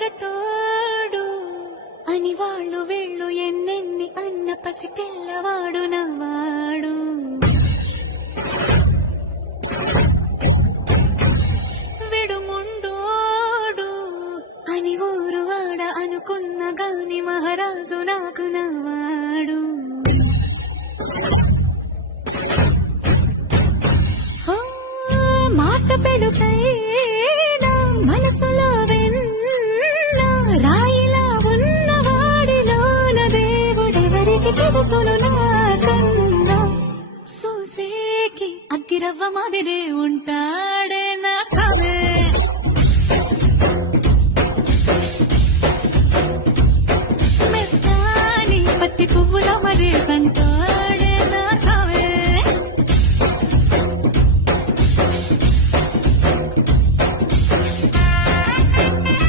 మొరటోడు అని వాళ్ళు వీళ్ళు ఎన్నెన్ని అన్న పసి పిల్లవాడు నవ్వాడు. విడుముండోడు అని ఊరు వాడ అనుకున్న గాని మహారాజు నాకు నవ్వాడు. మాట పెడుసైనా మనసులో వెన్న రాయిలా ఉన్నవాడిలోన దేవుడెవరికి తెలుసును నాకన్నా. సూసేకి అగ్గిరవ్వ మాదిరే ఉంటా